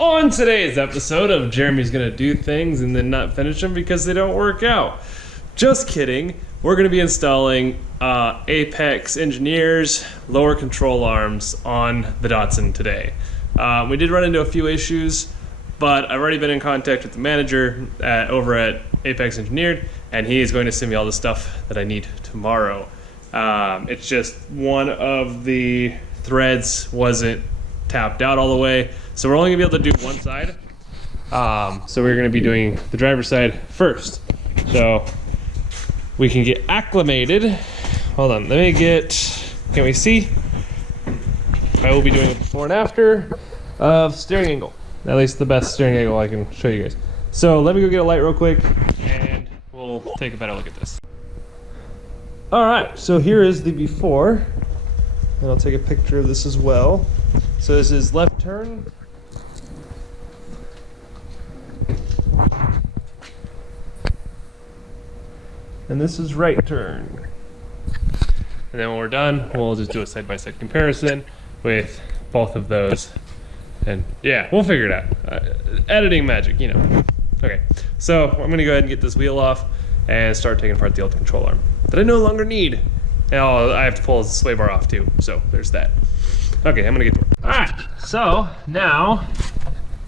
On today's episode of Jeremy's Gonna Do Things and then not finish them because they don't work out. Just kidding. We're gonna be installing Apex Engineers lower control arms on the Datsun today. We did run into a few issues, but I've already been in contact with the manager over at Apex Engineered, and he is going to send me all the stuff that I need tomorrow. It's just one of the threads wasn't tapped out all the way, so we're only gonna be able to do one side. So we're gonna be doing the driver's side first, so we can get acclimated. Hold on, let me get, can we see? I will be doing a before and after of steering angle, at least the best steering angle I can show you guys. So let me go get a light real quick and we'll take a better look at this. All right, so here is the before, and I'll take a picture of this as well. So this is left turn. And this is right turn. And then when we're done, we'll just do a side-by-side comparison with both of those. And yeah, we'll figure it out. Editing magic, you know. Okay, so I'm gonna go ahead and get this wheel off and start taking apart the old control arm that I no longer need. And I have to pull the sway bar off too, so there's that. Okay, I'm gonna get to work. All right, so now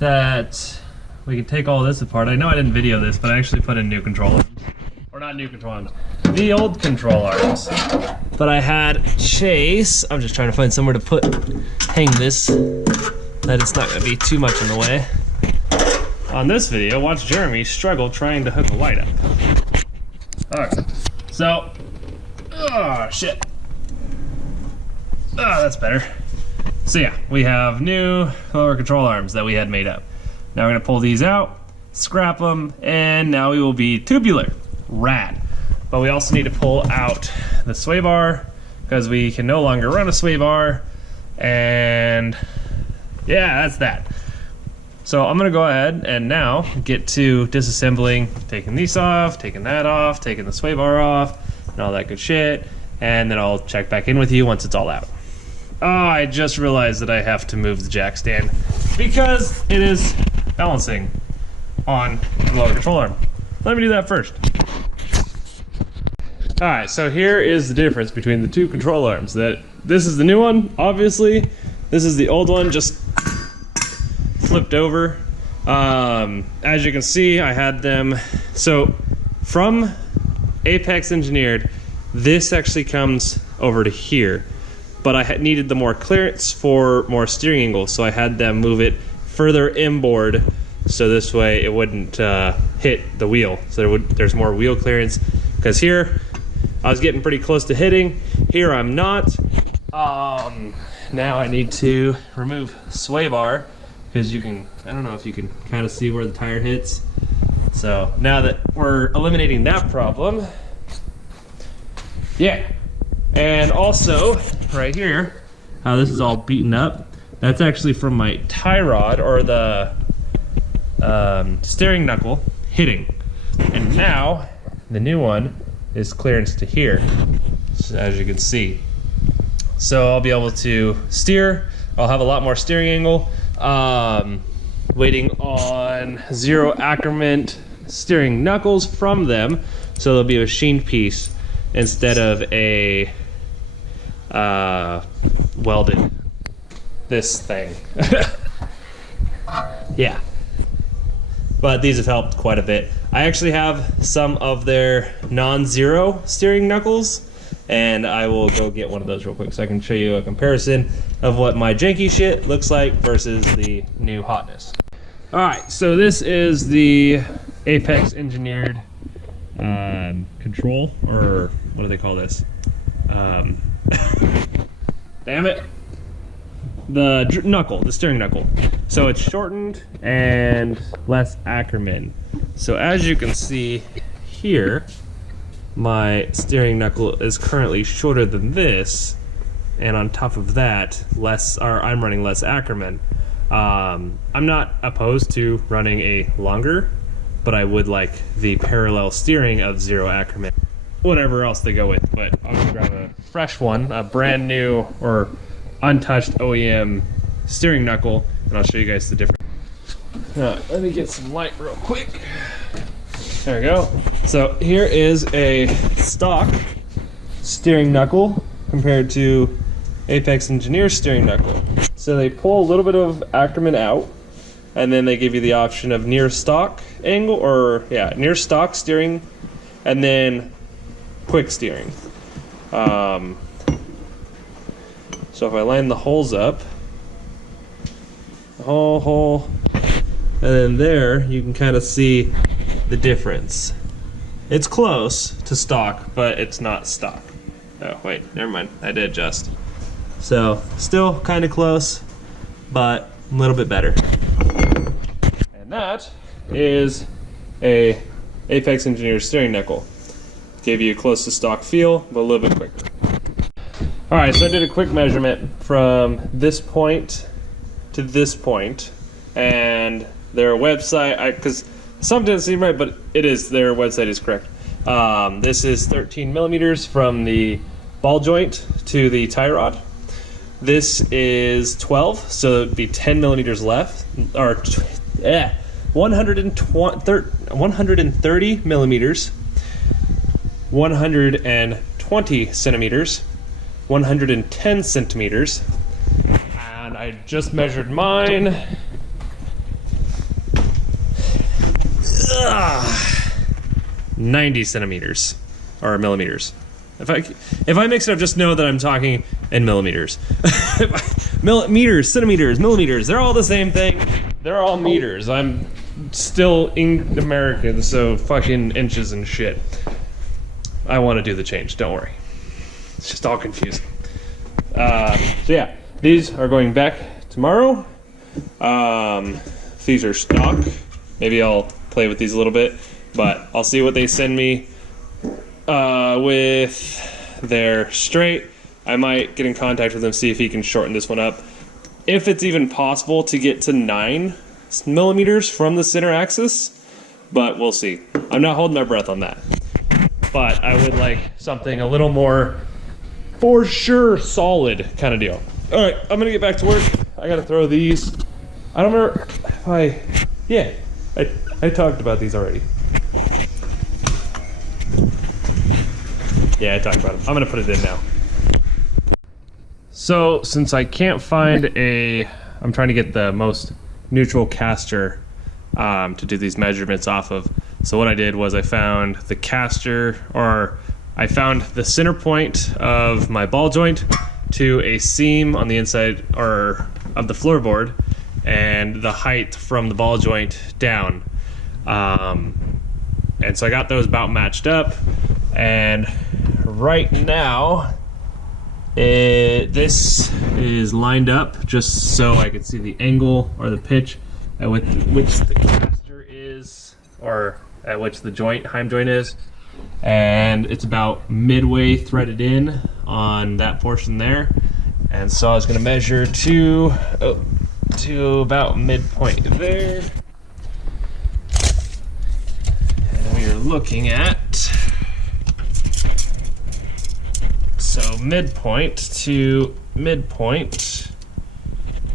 that we can take all this apart, I know I didn't video this, but I actually put in new control arms. Or not new control arms, the old control arms. But I had Chase, I'm just trying to find somewhere to hang this, that it's not gonna be too much in the way. On this video, watch Jeremy struggle trying to hook a light up. Okay, so, oh shit. Oh, that's better. So yeah, we have new lower control arms that we had made up. Now we're gonna pull these out, scrap them, and now we will be tubular. Rad. But we also need to pull out the sway bar because we can no longer run a sway bar, and yeah, that's that. So I'm gonna go ahead and now get to disassembling, taking these off, taking that off, taking the sway bar off, and all that good shit, and then I'll check back in with you once it's all out. Oh, I just realized that I have to move the jack stand because it is balancing on the lower control arm. Let me do that first. All right, so here is the difference between the two control arms. This is the new one, obviously. This is the old one, just flipped over. As you can see, I had them. So from Apex Engineered, this actually comes over to here. But I needed the more clearance for more steering angle, so I had them move it further inboard, so this way it wouldn't hit the wheel. So there's more wheel clearance, because here I was getting pretty close to hitting. Here I'm not. Now I need to remove sway bar, because you can, I don't know if you can kind of see where the tire hits. So now that we're eliminating that problem, yeah. And also, right here, how this is all beaten up, that's actually from my tie rod, or the steering knuckle hitting. And now, the new one is clearance to here, so as you can see. So I'll be able to steer, I'll have a lot more steering angle. Waiting on 0 accrement steering knuckles from them, so they'll be a machined piece instead of a welded this thing. Yeah, but these have helped quite a bit. I actually have some of their non-zero steering knuckles, and I will go get one of those real quick so I can show you a comparison of what my janky shit looks like versus the new hotness. All right, so this is the Apex Engineered control, or what do they call this? Damn it. The knuckle, the steering knuckle. So it's shortened and less Ackerman. So as you can see here, my steering knuckle is currently shorter than this, and on top of that, I'm running less Ackerman. I'm not opposed to running a longer, but I would like the parallel steering of 0 Ackerman. Whatever else they go with, but I'm gonna grab a fresh one, a brand new or untouched OEM steering knuckle, and I'll show you guys the difference. Alright, let me get some light real quick. There we go. So here is a stock steering knuckle compared to Apex Engineers steering knuckle. So they pull a little bit of Ackerman out, and then they give you the option of near stock angle, or near stock steering, and then quick steering. So if I line the holes up, the whole hole, and then there you can kind of see the difference. It's close to stock, but it's not stock. Oh wait, never mind, I did adjust. So still kind of close, but a little bit better. And that is a Apex Engineers steering knuckle. Gave you a close to stock feel, but a little bit quicker. All right, so I did a quick measurement from this point to this point, and their website, because some didn't seem right, but it is, their website is correct. This is 13 millimeters from the ball joint to the tie rod. This is 12, so it'd be 10 millimeters left, or 130 millimeters, 120 centimeters, 110 centimeters, and I just measured mine. 90 centimeters, or millimeters. If I mix it up, just know that I'm talking in millimeters. Meters, centimeters, millimeters, they're all the same thing. They're all meters. I'm still American, so fucking inches and shit. I want to do the change, don't worry. It's just all confusing. So yeah, these are going back tomorrow. These are stock. Maybe I'll play with these a little bit, but I'll see what they send me with their straight. I might get in contact with him, see if he can shorten this one up. If it's even possible to get to 9 millimeters from the center axis, but we'll see. I'm not holding my breath on that. But I would like something a little more for sure solid kind of deal. All right, I'm gonna get back to work. I gotta throw these. I don't remember if I talked about these already. Yeah, I talked about them. I'm gonna put it in now. So since I can't find I'm trying to get the most neutral caster to do these measurements off of. So what I did was I found the caster, or I found the center point of my ball joint to a seam on the inside or of the floorboard, and the height from the ball joint down. And so I got those about matched up, and right now this is lined up just so I could see the angle or the pitch at which the caster is, or at which the heim joint is, and it's about midway threaded in on that portion there. And so I was going to measure to about midpoint there, and we are looking at, so midpoint to midpoint,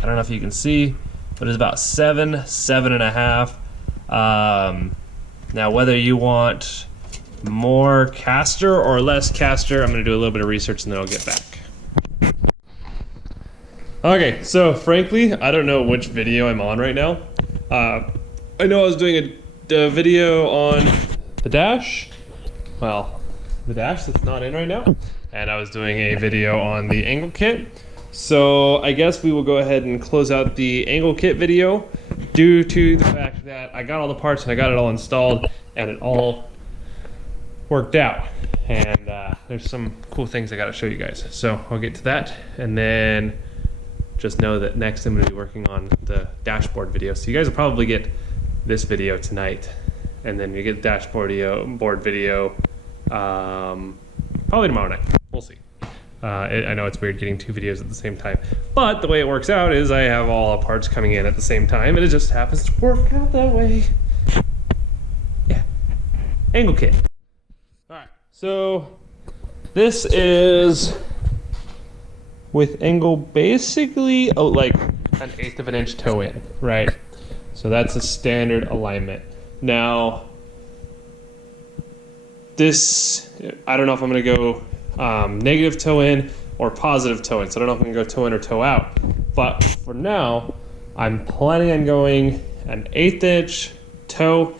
I don't know if you can see, but it's about 7.5. Now whether you want more caster or less caster, I'm going to do a little bit of research and then I'll get back. Okay, so frankly, I don't know which video I'm on right now. I know I was doing a video on the dash. Well, the dash that's not in right now. And I was doing a video on the angle kit. So I guess we will go ahead and close out the angle kit video due to the fact that I got all the parts and I got it all installed and it all worked out. And there's some cool things I gotta show you guys. So I'll get to that, and then just know that next I'm gonna be working on the dashboard video. So you guys will probably get this video tonight, and then you get the dashboard video probably tomorrow night. We'll see. I know it's weird getting 2 videos at the same time, but the way it works out is I have all the parts coming in at the same time, and it just happens to work out that way. Yeah. Angle kit. Alright, so this is with angle basically like 1/8 of an inch toe in, right? So that's a standard alignment. Now, this, I don't know if I'm going to go negative toe in or positive toe in. So I don't know if I'm going to go toe in or toe out. But for now, I'm planning on going an 1/8 inch toe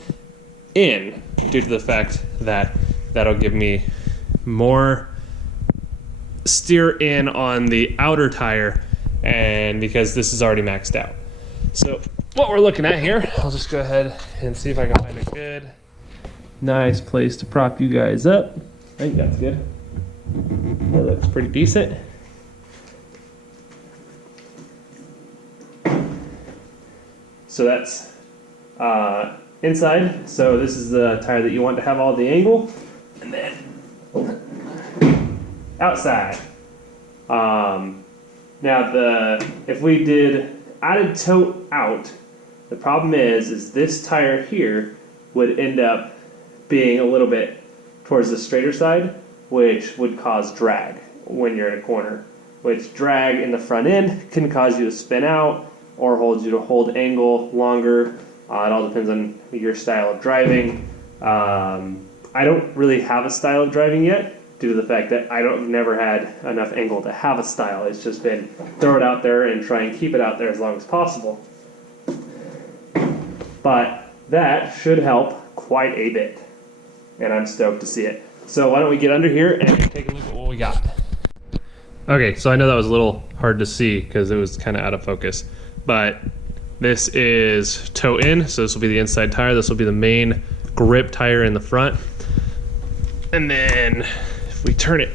in due to the fact that that'll give me more steer in on the outer tire, and because this is already maxed out. So what we're looking at here, I'll just go ahead and see if I can find a good, nice place to prop you guys up. I think that's good. That looks pretty decent. So that's inside. So this is the tire that you want to have all the angle. And then outside. Now if we did added toe out, the problem is this tire here would end up being a little bit towards the straighter side, which would cause drag when you're in a corner, which drag in the front end can cause you to spin out or hold you to hold angle longer. It all depends on your style of driving. I don't really have a style of driving yet due to the fact that I've never had enough angle to have a style. It's just been throw it out there and try and keep it out there as long as possible. But that should help quite a bit, and I'm stoked to see it. So why don't we get under here and take a look at what we got. Okay, so I know that was a little hard to see because it was kind of out of focus, but this is toe in, so this will be the inside tire. This will be the main grip tire in the front. And then if we turn it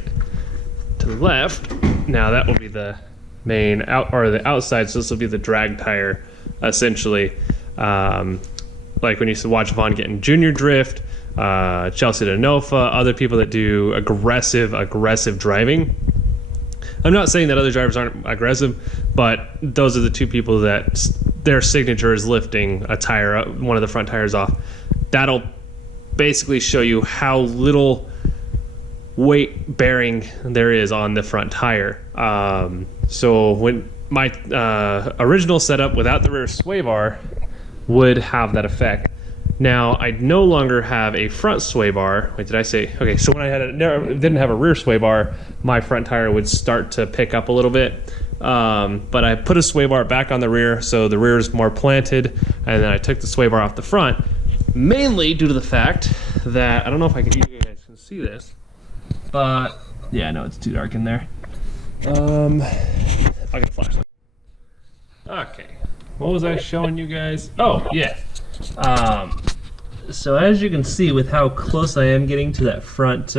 to the left, now that will be the main out or the outside. So this will be the drag tire, essentially. Like when you used to watch Vaughn getting junior drift, Chelsea Denofa, other people that do aggressive driving. I'm not saying that other drivers aren't aggressive, but those are the two people that their signature is lifting a tire, one of the front tires off. That'll basically show you how little weight bearing there is on the front tire. So when my original setup without the rear sway bar would have that effect. Now I no longer have a front sway bar. Wait, did I say? Okay, so when I didn't have a rear sway bar, my front tire would start to pick up a little bit. But I put a sway bar back on the rear, so the rear is more planted, and then I took the sway bar off the front, mainly due to the fact that I don't know if you guys can see this, but yeah, I know it's too dark in there. I'll get a flashlight. Okay, what was I showing you guys? Oh yeah. So as you can see with how close I am getting to that front,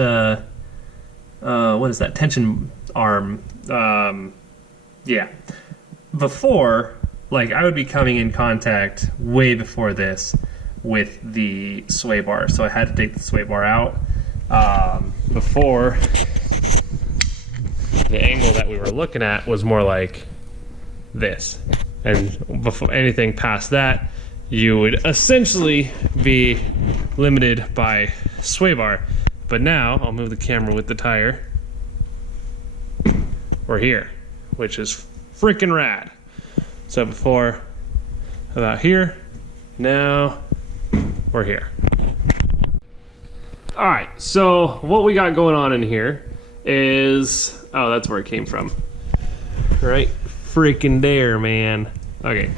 what is that, tension arm, yeah. Before, like I would be coming in contact way before this with the sway bar, so I had to take the sway bar out. Before, the angle that we were looking at was more like this, and before anything past that, you would essentially be limited by sway bar. But now, I'll move the camera with the tire. We're here, which is freaking rad. So before, about here, now we're here. All right, so what we got going on in here is, oh, that's where it came from. Right freaking there, man. Okay.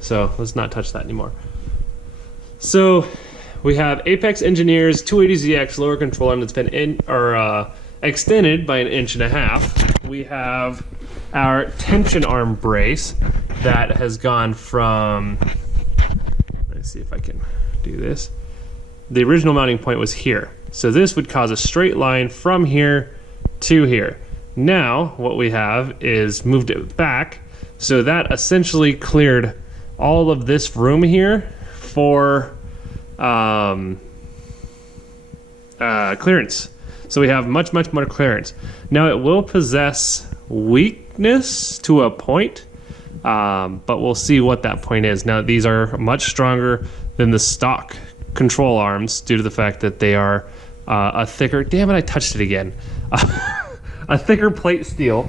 So let's not touch that anymore. So we have Apex Engineers 280ZX lower control arm that's been extended by 1.5 inches. We have our tension arm brace that has gone from, let's see if I can do this. The original mounting point was here. So this would cause a straight line from here to here. Now what we have is moved it back. So that essentially cleared all of this room here for clearance. So we have much more clearance. Now it will possess weakness to a point, but we'll see what that point is. Now these are much stronger than the stock control arms due to the fact that they are a thicker, damn it, I touched it again, a thicker plate steel,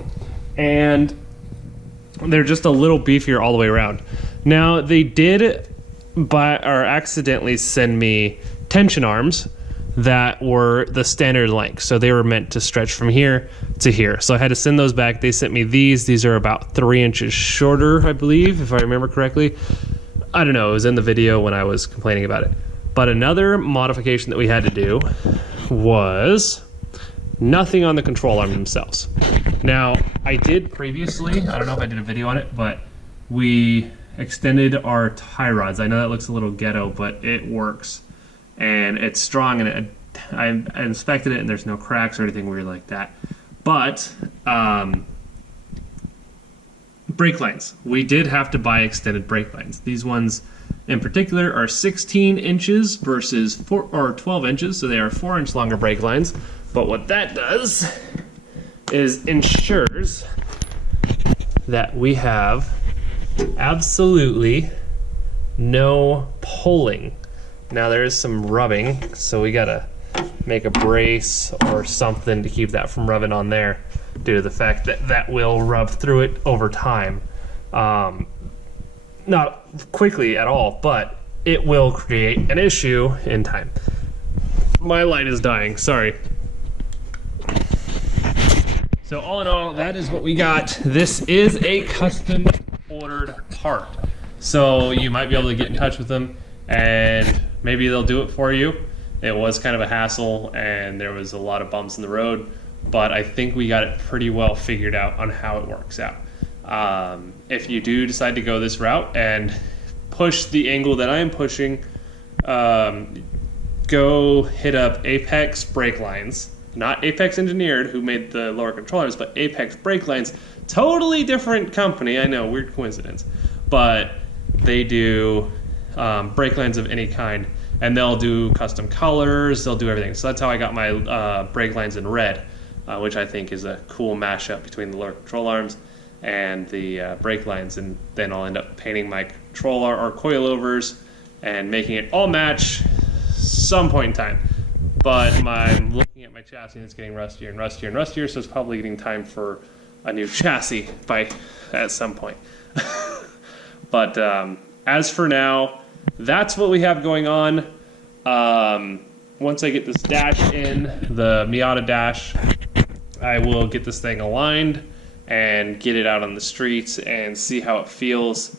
and they're just a little beefier all the way around. Now they did or accidentally send me tension arms that were the standard length. So they were meant to stretch from here to here. So I had to send those back. They sent me these. These are about 3 inches shorter, I believe, if I remember correctly. I don't know. It was in the video when I was complaining about it. But another modification that we had to do was nothing on the control arm themselves. Now, I did previously, I don't know if I did a video on it, but we extended our tie rods. I know that looks a little ghetto, but it works. And it's strong, and I inspected it, and there's no cracks or anything weird like that. But brake lines. We did have to buy extended brake lines. These ones in particular are 16 inches versus 12 inches, so they are 4-inch longer brake lines. But what that does is ensures that we have absolutely no pulling. Now there is some rubbing, so we gotta make a brace or something to keep that from rubbing on there due to the fact that that will rub through it over time. Not quickly at all, but it will create an issue in time. My light is dying, sorry. So all in all, that is what we got. This is a custom ordered part. So you might be able to get in touch with them and maybe they'll do it for you. It was kind of a hassle and there was a lot of bumps in the road, but I think we got it pretty well figured out on how it works out. If you do decide to go this route and push the angle that I am pushing, go hit up Apex Brake Lines. Not Apex Engineered, who made the lower controllers, but Apex Brake Lines. Totally different company, I know, weird coincidence. But they do brake lines of any kind, and they'll do custom colors, they'll do everything. So that's how I got my brake lines in red, which I think is a cool mashup between the lower control arms and the brake lines. And then I'll end up painting my control or coilovers and making it all match some point in time. But I'm looking at my chassis and it's getting rustier and rustier and rustier, so it's probably getting time for a new chassis at some point. But as for now, that's what we have going on. Once I get this dash in, the Miata dash, I will get this thing aligned and get it out on the streets and see how it feels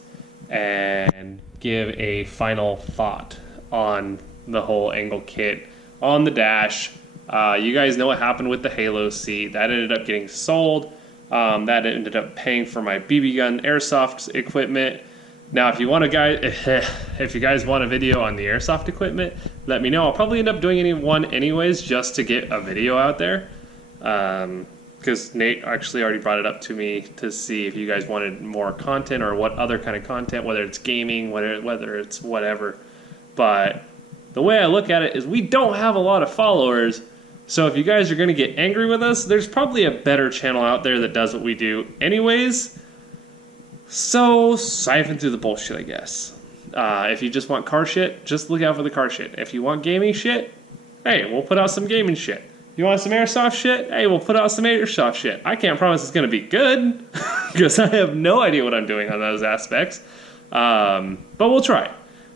and give a final thought on the whole angle kit on the dash. You guys know what happened with the Halo seat. That ended up getting sold. That ended up paying for my BB gun airsoft equipment. Now, if you guys want a video on the airsoft equipment, let me know. I'll probably end up doing one anyways, just to get a video out there. Because Nate actually already brought it up to me to see if you guys wanted more content or what other kind of content, whether it's gaming, whether it's whatever. But the way I look at it is we don't have a lot of followers. So if you guys are going to get angry with us, there's probably a better channel out there that does what we do anyways. So siphon through the bullshit, I guess. If you just want car shit, just look out for the car shit. If you want gaming shit, hey, we'll put out some gaming shit. You want some airsoft shit? Hey, we'll put out some airsoft shit. I can't promise it's going to be good because I have no idea what I'm doing on those aspects. But we'll try.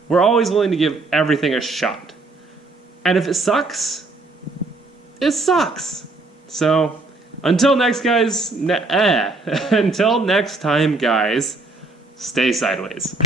We're always willing to give everything a shot. And if it sucks, it sucks. So until next time, guys, stay sideways.